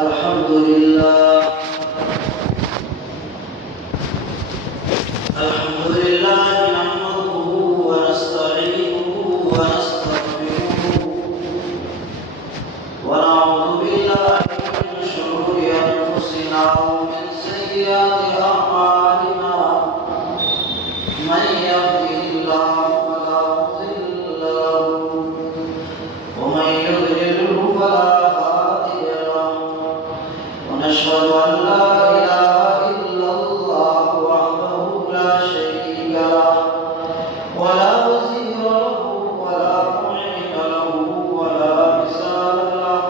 الحمد لله نحمده ونستعينه ونستغفره ونعوذ بالله من شرور أنفسنا ومن سيئات أعمالنا من يهده الله فلا مضل له ومن يضلله فلا هادي له ونشهد أن لا إله إلا الله وحده لا شريك له ولا وزير له ولا معين له ولا مثال له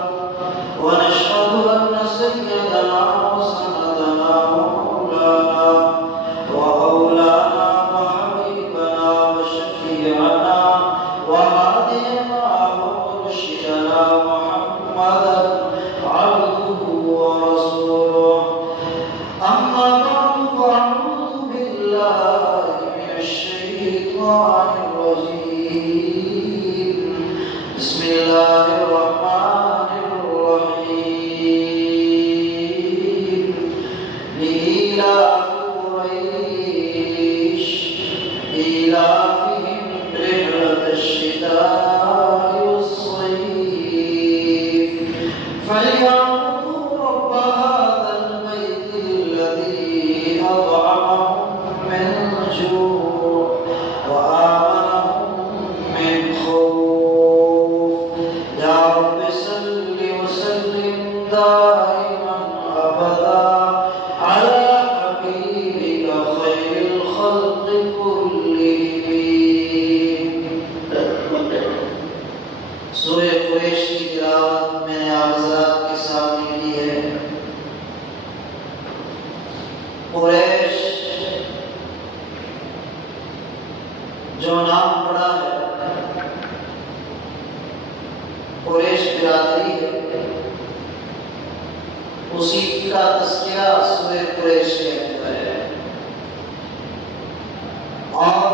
ونشهد أن سيدنا وسندنا ومولانا وأولانا وحبيبنا وشفيعنا وهادينا ومرشدنا محمدا عبده ورسوله أما بعد فأعوذ بالله من الشيطان الرجيم بسم الله الرحمن الرحيم لإيلاف قريش إيلافهم رحلة الشتاء والصيف فليعبدوا رب هذا البيت الذي أطعمهم من جوع وآمنهم من خوف يا رب صل وسلم دائما أبدا على حبيبك خير الخلق كلهم. سورہ قریش کی تلاوت میں نے آپ حضرات کے سامنے لی ہے. قریش جو نام پڑا ہے قریش برادری ہے، اسی کا تذکرہ سورہ قریش کے اندر ہے. اور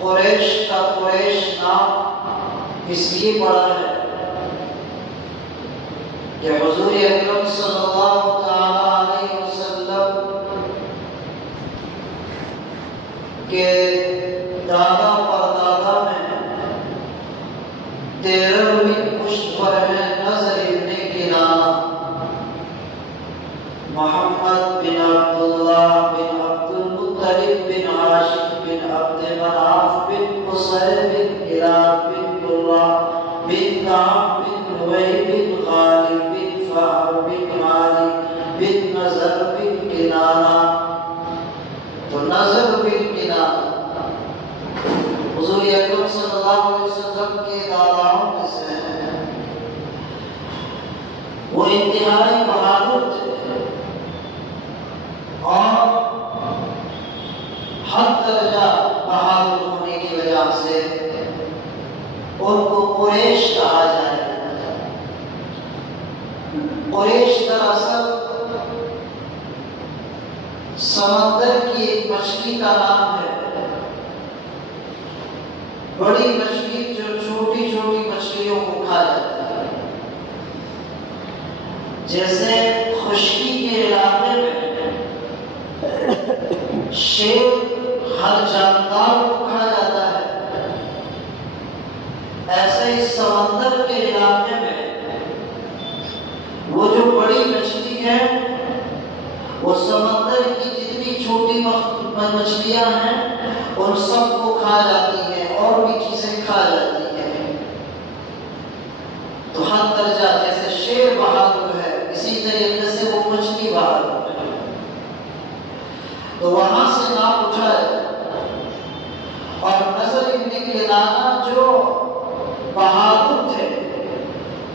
قریش کا قریش نام اس لیے پڑا ہے کہ حضور اکرم صلی اللہ تعالی علیہ وسلم کے دادا پردادا میں 13ویں پشت پر ہے نضر ابن کنانہ محمد بن عبداللہ بن عبد المطلب بن ہاشم بن عبد مناف بن قصی بن کلاب بن مرہ بن کعب بن لؤی بن غالب بن فہر بن مالک بن نضر بن کنانہ. تو نضر بن کنانہ حضور اکرم صلی اللہ علیہ وسلم کے داداؤں میں سے ہیں. وہ انتہائی بہادر تھے اور ہر درجہ بہادر ہونے کی وجہ سے ان کو قریش کہا جائے. قریش دراصل سمندر کی ایک مچھلی کا نام ہے. بڑی مچھلی جو چھوٹی چھوٹی مچھلیوں کو کھا جاتی ہے. جیسے خشکی کے علاقے میں شیر ہر جاندار کو کھا جاتا ہے، ایسے ہی سمندر کے علاقے میں وہ جو بڑی مچھلی ہے وہ سمندر کی جتنی چھوٹی مچھلیاں ہیں ان سب کو کھا جاتی ہیں اور بھی چیزیں کھا جاتی ہیں. تو ہر درجہ جیسے شیر بہادر ہے اسی طریقے سے وہ مچھلی بہادر ہے. تو وہاں سے نام اٹھا ہے. اور نضر ابن کنانہ جو بہادر تھے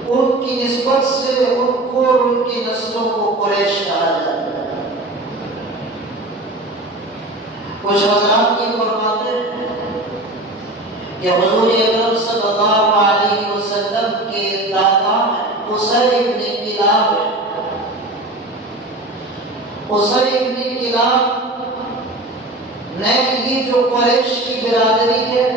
ان کی نسبت سے ان کو اور ان کی نسلوں کو قریش کہا جاتا ہے. کچھ حضرات یہ فرماتے ہیں کہ حضور اکرم صلی اللہ علیہ وسلم کے دادا قصی ابن کلاب ہے. قصی ابن کلاب یہ جو قریش کی برادری ہے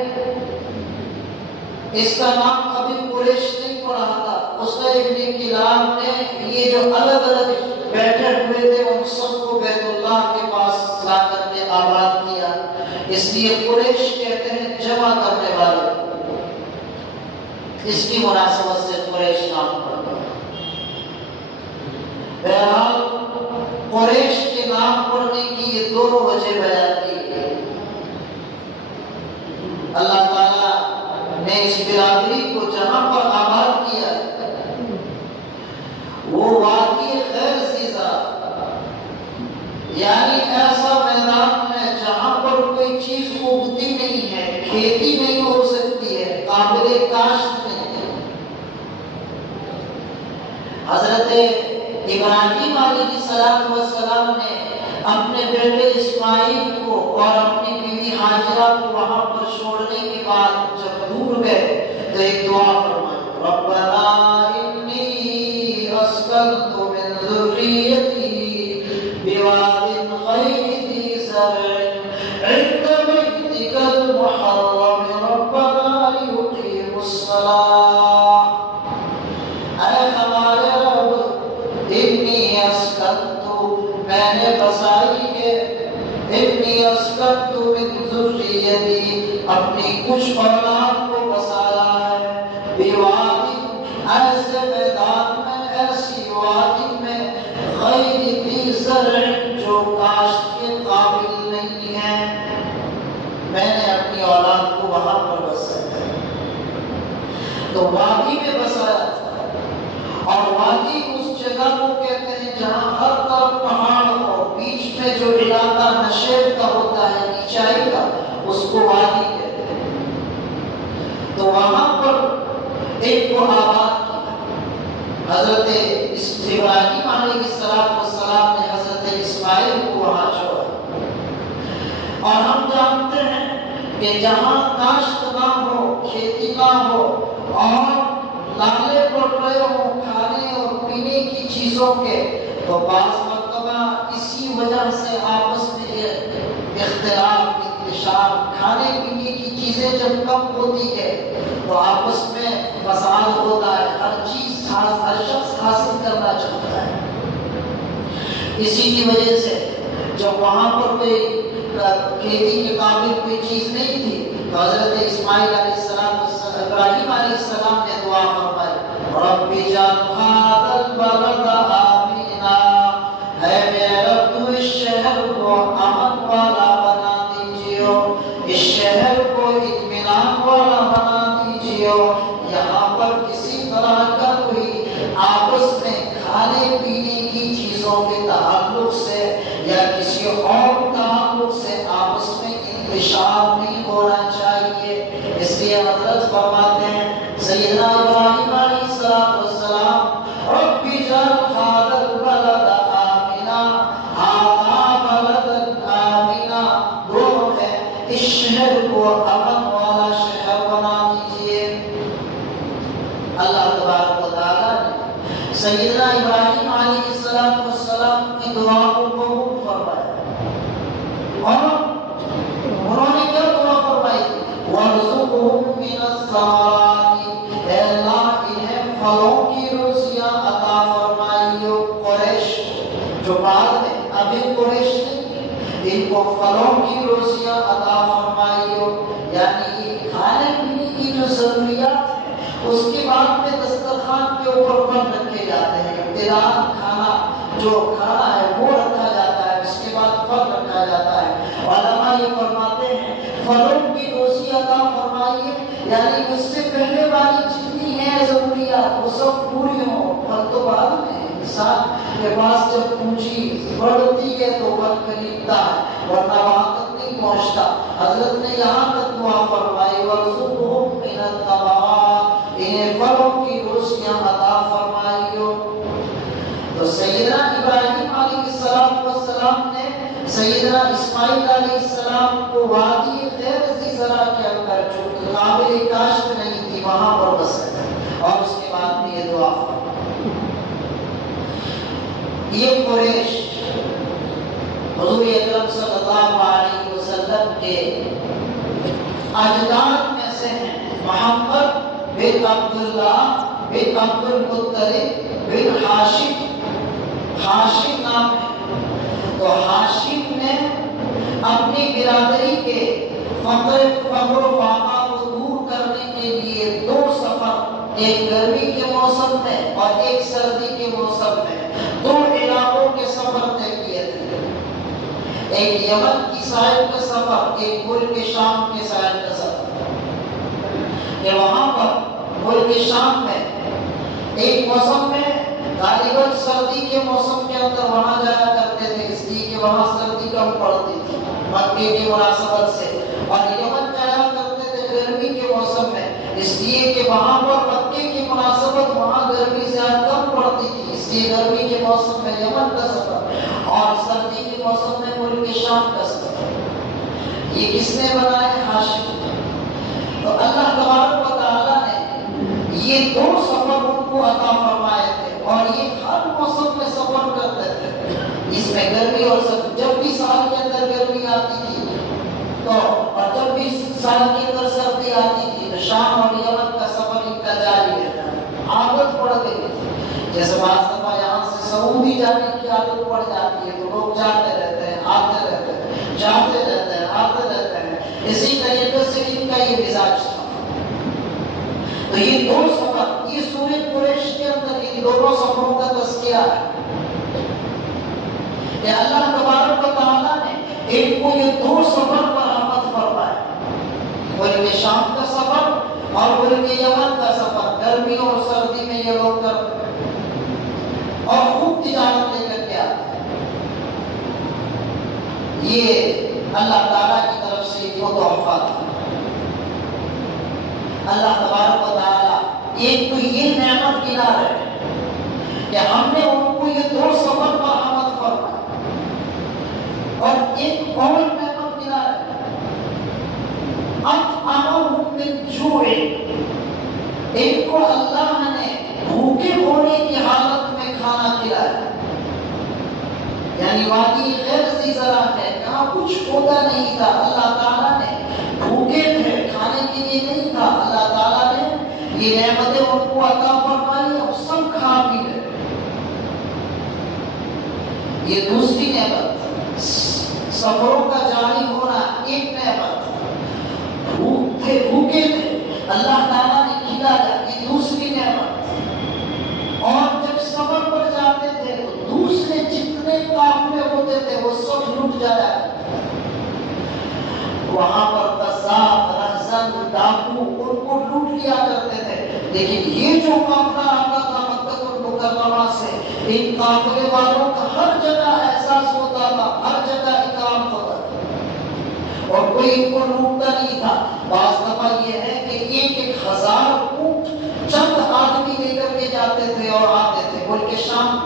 اس کا نام ابھی قریش نہیں پڑا تھا، قصی ابن کلاب نے یہ جو الگ الگ بیٹھے ہوئے تھے ان سب کو بیت اللہ کے پاس لا کر کے آباد کیا، اس لیے قریش کہتے ہیں جمع کرنے والے، اس کی مناسبت سے قریش نام پڑا۔ بہرحال قریش کے نام پڑنے کی یہ دونوں وجہ بیان کی گئی۔ اللہ تعالیٰ نے اس برادری کو جہاں پر آباد کیا وہ وادی خیر زیزا، یعنی ایسا میدان ہے جہاں پر کوئی چیز اگتی نہیں ہے، کھیتی نہیں ہو سکتی ہے، قابل کاشت نہیں ہے۔ حضرت ابراہیم علیہ السلام نے اپنے بیٹے اسماعیل کو اور اپنی بیوی ہاجرہ کو وہاں پر چھوڑنے کے بعد جب دور گئے تو ایک دعا فرمائی، ربنا انی اسکنت من ذریتی بواد غیر ذی زرع عند بیتک المحرم ربنا لیقیموا الصلاۃ، اے ہمارے رب انی اسکنت، میں نے بسائی ہے، انی اسکنت من ذریتی، اپنی کچھ اولاد کو بسایا ہے، بوادی، ایسے میدان میں، ایسی وادی میں، غیر ذی زرع، جو کاشت کے قابل نہیں ہے، میں نے اپنی اولاد کو وہاں پر بسایا، تو وادی میں بسایا تھا۔ اور وادی اس جگہ کو کہتے ہیں جہاں ہر طرف پہاڑ ہو، بیچ میں جو علاقہ نشیب کا ہوتا ہے، نیچائی کا، اس کو وادی کہتے ہیں۔ تو وہاں پر ایک کو آباد کیا حضرت ابراہیم علیہ السلام نے حضرت اسماعیل کو وہاں چھوڑا۔ اور ہم جانتے ہیں کہ جہاں کاشت نہ ہو، کھیتی نہ ہو اور لالے پڑ رہے ہوں کھانے اور پینے کی چیزوں کے، تو بعض مرتبہ اسی وجہ سے آپس میں اختلاف، انتشار، کھانے پینے کی چیزیں جب کم ہوتی ہے تو آپس میں فساد ہوتا ہے، ہر چیز ہر شخص حاصل کرنا چاہتا ہے۔ اسی کی وجہ سے جب وہاں پر کوئی کھیتی کے قابل کوئی چیز نہیں تھی تو حضرت اسماعیل علیہ السلام، ابراہیم علیہ السلام نے دعا فرمائی، رب اجعل ھذا البلد آمنا، اے میرے رب تو اس شہر کو امن والا بنا دیجیے، اس شہر کو اطمینان والا بنا دیجیے، یہاں پر کسی طرح کا کوئی آپس میں کھانے پینے کی چیزوں کے تعلق سے یا کسی اور تعلق سے آپس میں انتشار نہیں ہونا چاہیے۔ اس لیے حضرت فرماتے ہیں سیدنا ابراہیم علیہ السلام، رب اجعل ھذا البلد آمنا، ھذا بلد آمنا، دونوں ہے، اس شہر کو امن والا شہر بنا دیجیے۔ اللہ تبارک و تعالیٰ نے سیدنا ابراہیم علیہ السلام کی دعا کو قبول فرمایا، اور انہوں نے کیا دعا فرمائی تھی؟ وَارْزُقْهُم مِّنَ الثَّمَرَاتِ، اے اللہ انہیں پھلوں کی روزیاں عطا فرمائیو۔ قریش جو بعد میں ابھی قریش نہیں، ان کو پھلوں کی روزیاں عطا فرمائیو، یعنی یہ کھانے پینے کی جو ضروریات ہیں اس کے بعد میں دسترخوان کے اوپر پھل رکھے جاتے ہیں، ابتداء کھانا جو کھانا ہے وہ رکھا جاتا ہے، اس کے بعد پھل رکھا جاتا ہے۔ علماء یہ فرماتے ہیں پھلوں کی روزی عطا فرمائیے، یعنی اس سے پہلے والی جتنی ہیں ضروریات وہ سب پوری ہوں، پھل تو بعد میں انسان کے پاس جب پونجی بڑھتی ہے تو پھل خریدتا ہے، ورنہ وہاں تک نہیں پہنچتا۔ حضرت نے یہاں تک دعا فرمائی، وَارْزُقْهُم مِّنَ الثَّمَرَاتِ، انہیں پھلوں کی روزیاں عطا فرمائیو۔ تو سیدنا ابراہیم علیہ السلام نے سیدنا اسماعیل علیہ السلام کو وادی غیر ذی زرع کے اندر جو قابل کاشت نہیں تھی وہاں پر بسایا، اور اس کے بعد میں یہ دعا یہ قریش حضور اکرم صلی اللہ علیہ وسلم کے اجداد میں سے ہیں، محمد بن عبداللہ بن عبد المطلب بن ہاشم، ہاشم نام ہے۔ تو ہاشم نے اپنی برادری کے فقر و فاقہ کو دور کرنے کے لیے 2 سفر، ایک گرمی کے موسم میں اور ایک سردی کے موسم میں 2 علاقوں کے سفر طے کیے تھے، ایک یمن کی ساحل کا سفر، ایک ملک شام کے ساحل کا سفر۔ کہ وہاں پر ملک شام میں ایک موسم میں غالباً سردی کے موسم کے اندر وہاں جایا کرتے تھے، اس لیے کہ وہاں سردی کم پڑتی تھی مکے کی مناسبت سے، اور یمن جایا کرتے تھے گرمی کے موسم میں، اس لیے کہ وہاں پر مکے کی مناسبت وہاں گرمی زیادہ کم پڑتی تھی، اس لیے گرمی کے موسم میں یمن کا سفر اور سردی کے موسم میں ملک شام کا سفر۔ یہ کس نے بنایا؟ ہاشم۔ تو اللہ تبارک و تعالیٰ نے یہ 2 سفر ان کو عطا فرمائے تھے، اور یہ ہر موسم میں سفر کرتے تھے، اس میں گرمی اور سردی، جب بھی سال کے اندر گرمی آتی تھی تو اور جب بھی سال کے اندر سردی آتی تھی تو شام اور یمن کا سفر ان کا جاری رہتا، عادت پڑ گئی تھی۔ جیسے بعض دفعہ یہاں سے سعودی جانے کی عادت پڑ جاتی ہے تو لوگ جاتے رہتے ہیں، آتے رہتے ہیں، جاتے رہتے ہیں، آتے رہتے ہیں، اسی طریقے سے ان کا یہ مزاج تھا۔ تو یہ 2 سفر، یہ سورہ قریش کے اندر ان دونوں سفروں کا تذکرہ ہے کہ اللہ تبارک و تعالیٰ نے ان کو یہ 2 سفر پر آمد فرمایا، ملک شام کا سفر اور ملک یمن کا سفر، گرمی اور سردی میں یہ لوگ کرتے اور خوب تجارت لے کر کے آتے۔ یہ اللہ تعالیٰ کی طرف سے ایک تحفہ تھا۔ اللہ تبارک و تعالیٰ ایک تو یہ نعمت گنا رہے کہ ہم نے ان کو یہ 2 سفر پر آمد فرمایا، اور ایک اور نعمت گنا رہے اطعمہم من جوع، ان کو اللہ نے بھوکے ہونے کی حالت میں کھانا کھلایا، یعنی وادی غیر ذی زرع ہے، کہاں کچھ ہوتا نہیں تھا، اللہ تعالیٰ نے بھوکے تھے، کھانے کے لیے نہیں تھا، اللہ تعالیٰ نے یہ نعمتیں ان کو عطا فرمائی اور سب کھا پی گئے۔ یہ دوسری نعمت، سفروں کا جاری ہونا ایک نعمت، بھوکے تھے اللہ تعالیٰ نے کھلایا، یہ دوسری نعمت، اور جب سفر پر جاتے تھے تو دوسرے جتنے قافلے ہوتے تھے وہ سب لٹ جایا، وہاں پر قذاب، رہزن، ڈاکو ان کو لوٹ لیا کرتے تھے، لیکن یہ جو قافلہ آتا تھا مکہ المکرمہ سے، ان قافلے والوں کا ہر جگہ احساس ہوتا تھا، ہر جگہ اکرام ہوتا تھا، اور کوئی ان کو لوٹتا نہیں تھا۔ بعض دفعہ یہ ہے کہ 1,000 اونٹ چند آدمی لے کر کے جاتے تھے اور آتے تھے۔ ملک شام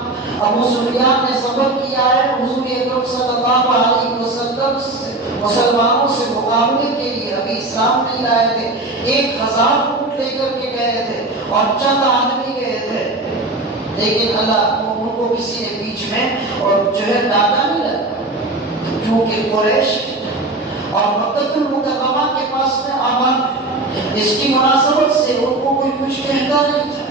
ابو سفیان نے سفر کیا ہے حضور اکرم صلی اللہ علیہ وسلم سے مسلمانوں سے مقابلے کے لیے، ابھی اسلام نہیں لائے تھے، 1,000 اونٹ لے کر کے گئے تھے اور چند آدمی گئے تھے، لیکن اللہ ان کو کسی نے بیچ میں اور جو ہے ڈاکہ نہیں لگا، کیونکہ قریش اور مکہ المکرمہ کے پاس میں آباد، اس کی مناسبت سے ان کو کوئی کچھ کہتا نہیں تھا۔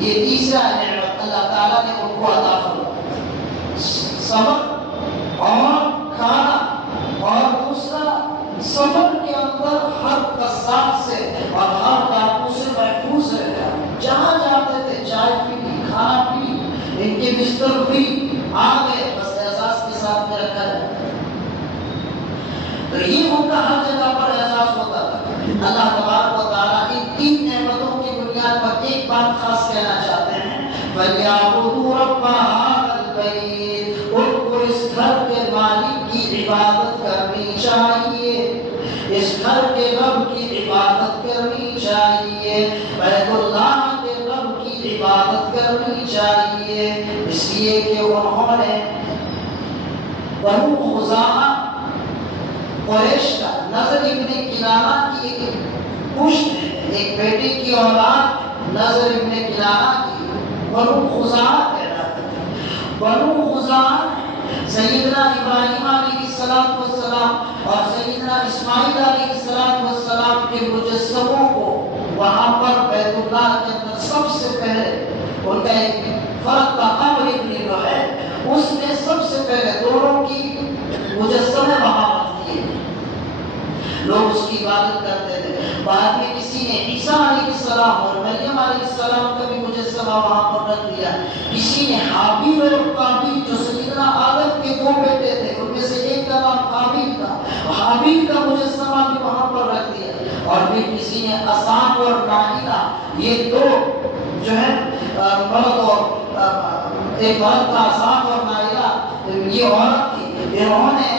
یہ تیسرا نعمت اللہ تعالیٰ نے ان کو عطا فرمایا، سفر اور کھانا، اور دوسرا سفر کے اندر ہر قذاب سے اور ہر ڈاکو سے محفوظ رہنا، جہاں جاتے تھے چائے پی، کھانا پی، ان کے بستر بھی آ گئے، بس اعزاز کے ساتھ میں رکھا جائے، تو یہ ان کا ہر جگہ پر احساس ہوتا تھا۔ اللہ تبارک و تعالیٰ ان 3 نعمتوں کی بنیاد پر ایک بات خاص کہنا چاہتے ہیں، فَلْيَعْبُدُوا رَبَّ هَٰذَا الْبَيْتِ، ان کو اس گھر کے مالک کی عبادت کرنی چاہیے، اس گھر کے رب کی عبادت کرنی چاہیے، بیت اللہ کے رب کی عبادت کرنی چاہیے، اس لیے کہ انہوں نے بنو خزاعہ قریش کا نضر ابن کنانہ کی ایک پشت ہے، ایک بیٹے کی اولاد نضر ابن کنانہ کی بنو خزاعہ کہلاتے ہیں۔ بنو خزاعہ سیدنا ابراہیم علیہ السلام اور سیدنا اسماعیل علیہ السلام کے مجسموں کو وہاں پر بیت اللہ کے اندر سب سے پہلے ان کا ایک فرق کا امر ابن جو ہے اس نے سب سے پہلے دونوں کی مجسمے وہاں بن دیے، لوگ اس کی عبادت کرتے تھے۔ بعد میں کسی نے عیسیٰ علیہ السلام اور مریم علیہ السلام کا بھی مجسمہ وہاں پر رکھ دیا، کسی نے حابیل اور قابیل جو سیدنا آدم کے دو بیٹے تھے ان میں سے ایک کا نام قابیل تھا، حابیل کا مجسمہ بھی وہاں پر رکھ دیا، اور پھر کسی نے اسان اور ناہیلہ یہ دو جو ہے مرد اور ایک مرد کا اسان اور ناہیلہ یہ عورت تھی، انہوں نے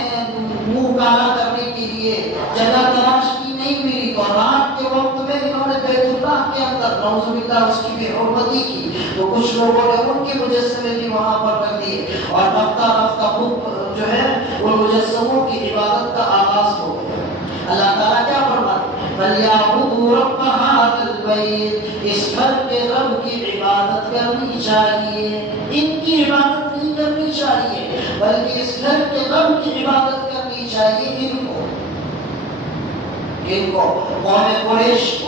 منہ کالا کرنے کے لیے جگہ تلاش کی، نہیں ملی تو رات کے وقت میں انہوں نے بیت اللہ کے اندر نعوذ باللہ اس کی بے حرمتی کی، تو کچھ لوگوں نے ان کے مجسمے بھی وہاں پر رکھ دیے، اور رفتہ رفتہ خود جو ہے ان مجسموں کی عبادت کا آغاز ہو گیا۔ اللہ تعالیٰ کیا فرماتے ہیں فَلْيَعْبُدُوا رَبَّ هَٰذَا الْبَيْتِ، اس گھر کے رب کی عبادت کرنی چاہیے، ان کی عبادت نہیں کرنی چاہیے بلکہ اس گھر کے رب کی عبادت کرنی چاہیے۔ ان کو قوم قریش کو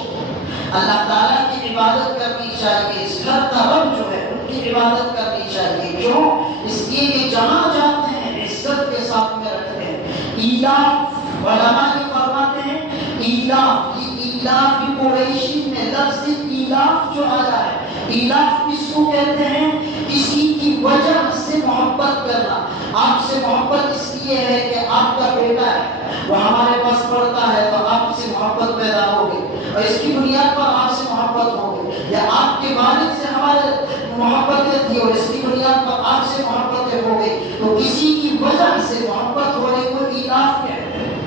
اللہ تعالیٰ کی عبادت کرنی چاہیے، اس گھر کا رب جو ہے ان کی عبادت کرنی چاہیے، کیوں؟ اس لیے کہ جہاں جاتے ہیں عزت کے ساتھ میں رکھتے ہیں۔ ایلاف علماء یہ فرماتے ہیں ایلاف، یہ ایلاف بھی قریشی میں لفظ ایلاف جو آیا ہے، ایلاف کس کو کہتے ہیں؟ کسی کی وجہ سے محبت کرنا۔ آپ سے محبت اس لیے ہے کہ آپ کا بیٹا ہے وہ ہمارے پاس پڑھتا ہے تو آپ سے محبت پیدا ہوگی، اور اس کی بنیاد پر آپ سے محبت ہوگی، یا آپ کے والد سے ہمارے محبتیں تھی اور اس کی بنیاد پر آپ سے محبتیں ہو گئی، تو کسی کی وجہ سے محبت ہونے کو ایلاف کہتے ہیں۔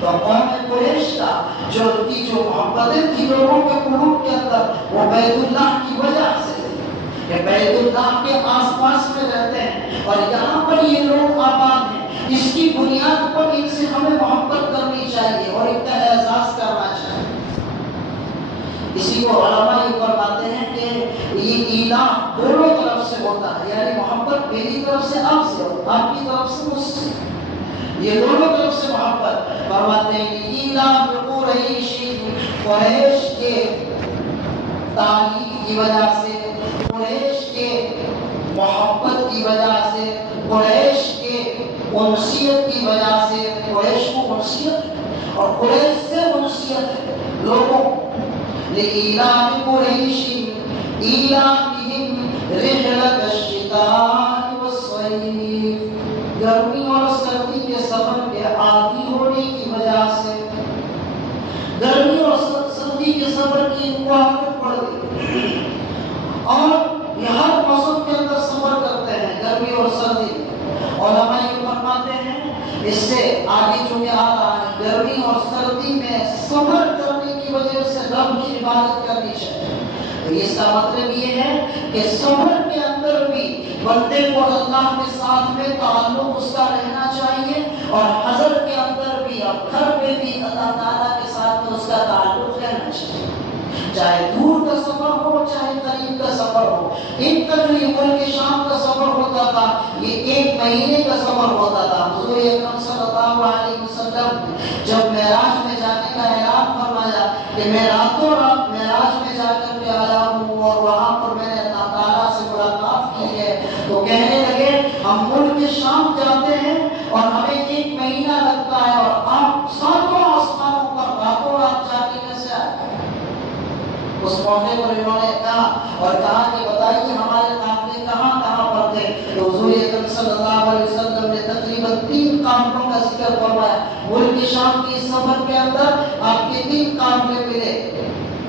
تو قوم قریش کا جو محبتیں تھی لوگوں کے قلوب کے اندر وہ بیت اللہ کی وجہ سے تھی، کہ بیت اللہ کے آس پاس میں رہتے ہیں اور یہاں پر یہ لوگ آباد ہیں، اس کی بنیاد پر ان سے ہمیں محبت کرنی چاہیے اور ان کا اعزاز کرنا چاہیے۔ اسی کو علماء یہ فرماتے ہیں کہ یہ ایلاف دونوں طرف سے ہوتا ہے، یعنی محبت میری طرف سے آپ سے اور آپ کی طرف سے مجھ سے، یہ دونوں طرف سے محبت فرماتے ہیں کہ ایلاف قریش، قریش کے تعلیم کی وجہ سے، قریش کے محبت کی وجہ سے، قریش کے انسیت کی وجہ سے، قریش کو انسیت اور قریش سے انسیت لوگوں لِإِيلَافِ قُرَيْشٍ إِيلَافِهِمْ رِحْلَةَ الشِّتَاءِ وَالصَّيْفِ، گرمی اور سردی کے سفر کے عادی ہونے کی وجہ سے گرمی اور سردی کے سفر کی ان کو عادت پڑ گئی، اور یہ ہر موسم کے اندر سفر کرتے ہیں گرمی اور سردی میں۔ علماء یہ فرماتے ہیں اس سے آگے چونکہ آ رہا ہے گرمی اور سردی میں سفر کرنے کی وجہ سے رب کی عبادت کرنی چاہیے، تو اس کا مطلب یہ ہے کہ سفر کے اندر بھی بندے کو اللہ کے ساتھ میں تعلق اس کا رہنا چاہیے، اور حضر کے اندر بھی اور گھر میں بھی اللہ تعالیٰ کے ساتھ میں اس کا تعلق رہنا چاہیے، چاہے دور کا سفر ہو چاہے قریب کا سفر ہو۔ ان کا جو یہ ملک شام کا سفر ہوتا تھا یہ 1 مہینے کا سفر ہوتا تھا۔ حضور اکرم صلی اللہ علیہ وسلم جب معراج میں جانے کا اعلان فرمایا کہ میں راتوں رات معراج میں جا کر کے آیا ہوں اور وہاں پر میں نے اللہ تعالیٰ سے ملاقات کی ہے، تو کہنے لگے ہم ملک شام جاتے ہیں اور ہمیں 1 مہینہ لگتا ہے، اور آپ 7 آسمانوں پر راتوں رات جا کے کیسے آئے؟ اس موقع پر انہوں نے کہا کہ بتائیے ہمارے قافلے کہاں کہاں پر تھے، تو حضور اکرم صلی اللہ علیہ وسلم نے تقریباً 3 قافلوں کا ذکر فرمایا۔ ملک شام کے سفر کے اندر آپ کے 3 قافلے ملے،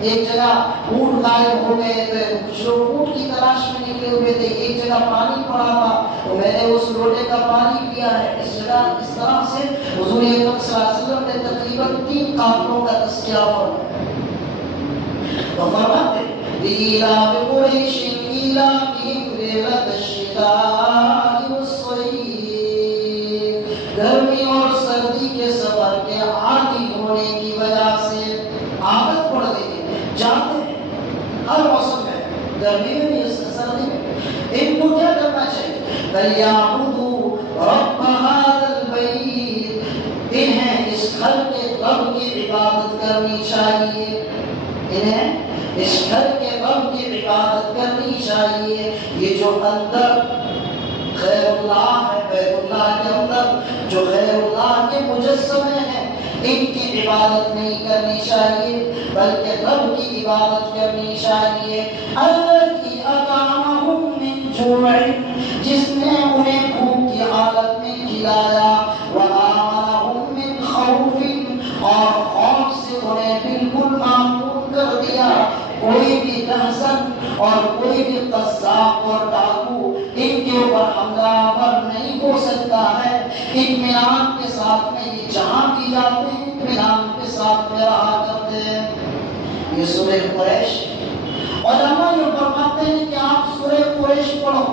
ایک جگہ اونٹ غائب ہو گئے تھے، کچھ لوگ اونٹ کی تلاش میں نکلے ہوئے تھے، ایک جگہ پانی پڑا تھا تو میں نے اس لوٹے کا پانی پیا ہے، اس جگہ اس طرح سے حضور اکرم صلی اللہ علیہ وسلم نے تقریباً 3 قافلوں کا تذکرہ فرمایا۔ تو فرماتے لِإِيلَافِ قُرَيْشٍ إِيلَافِهِمْ رِحْلَةَ الشِّتَاءِ وَالصَّيْفِ، گرمی اور سردی کے سفر کے عادی ہونے کی وجہ سے عادت پڑ گئی ہے، جاتے ہیں ہر موسم میں، گرمی میں بھی سردی میں۔ ان کو کیا کرنا چاہیے؟ فَلْيَعْبُدُوا رَبَّ هَٰذَا الْبَيْتِ، انہیں اس گھر کے رب کی عبادت کرنی چاہیے، انہیں اس گھر کے رب کی عبادت کرنی چاہیے. یہ جو اندر خیر اللہ ہے، بیت اللہ کے اندر جو خیر اللہ کے مجسمے ہیں، ان کی عبادت نہیں کرنی چاہیے بلکہ رب کی عبادت کرنی چاہیے. الذی اطعمہم من جوع، جس نے انہیں بھوک کی حالت میں کھلایا، وآمنہم من خوف، اور خوف سے انہیں بالکل معمول کر دیا. کوئی بھی تحزن اور کوئی بھی قذاب اور ڈاکو ان کے اوپر حملہ آور نہیں ہو سکتا ہے. اطمینان کے ساتھ میں یہ جہاں کی جاتے ہیں، اطمینان کے ساتھ میں رہا کرتے ہیں. یہ سورہ قریش. علماء یہ فرماتے ہیں کہ آپ سورہ قریش پڑھو،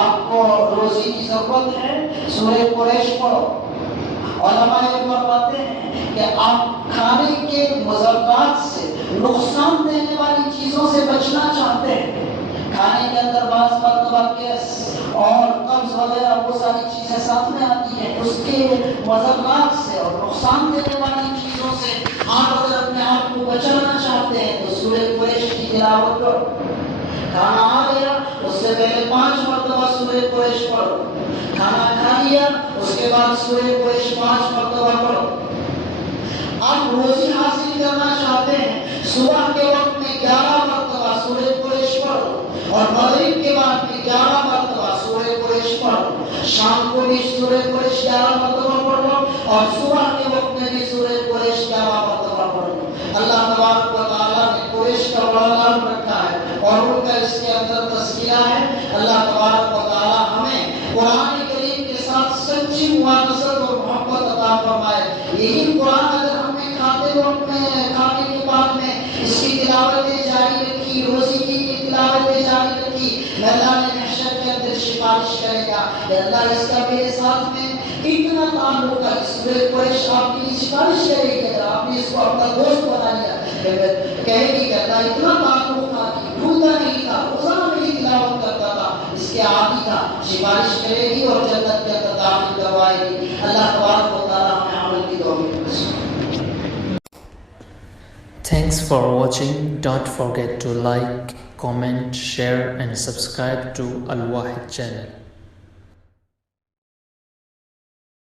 آپ کو روزی کی ضرورت ہے، سورہ قریش پڑھو. علماء یہ فرماتے ہیں کہ آپ کھانے کے مضرات سے، نقصان دینے والی چیزوں سے بچنا چاہتے ہیں. کھانے کے اندر بعض مرتبہ گیس اور قبض وغیرہ وہ ساری چیزیں ساتھ میں آتی ہیں، اس کے مضرات سے اور نقصان دینے والی چیزوں سے آپ اگر اپنے آپ کو بچانا چاہتے ہیں تو سورہ قریش کی تلاوت کرو. کھانا آ گیا اس سے پہلے 5 مرتبہ سورہ قریش پڑھو. کھانا کھا لیا اس کے بعد سورہ قریش 5 مرتبہ پڑھو. آپ روزی حاصل کرنا چاہتے ہیں، صبح کے وقت میں 11 مرتبہ سورہ قریش پڑھو اور مغرب کے بعد میں 11 مرتبہ سورہ قریش پڑھو. شام کو بھی سورہ قریش 11 مرتبہ پڑھو اور صبح کے وقت میں بھی سورہ قریش 11 مرتبہ پڑھو. اللہ تبارک و تعالیٰ نے قریش کا بڑا نام رکھا ہے اور ان کا اس کے اندر تذکرہ ہے. اللہ تبارک و تعالیٰ ہمیں قرآن کریم کے ساتھ سچی موافقت اور محبت عطا فرمائے. یہی قرآن اگر ہم نے کھاتے وقت میں، کھانے کے بعد میں اس کی تلاوتیں جاری رکھی، روزی کی تلاوتیں جاری رکھی، اللہ نے محشر کے اندر سفارش کرے گا کہ اللہ اس کا میرے ساتھ میں اتنا تعلق ہے. سورہ قریش آپ کی سفارش کرے گی. اگر آپ نے اس کو اپنا دوست بنا لیا کہے گی کہ اللہ اتنا تعلق تھا کہ بھولتا نہیں تھا، روزانہ میری تلاوت کرتا تھا، اس کے عادی تھا، سفارش کرے گی اور جنت کے اندر داخل کروائے گی. اللہ تبارک و تعالیٰ ہمیں عمل کی توفیق نصیب. Thanks for watching. Don't forget to like, comment, share and subscribe to Al Wahid channel.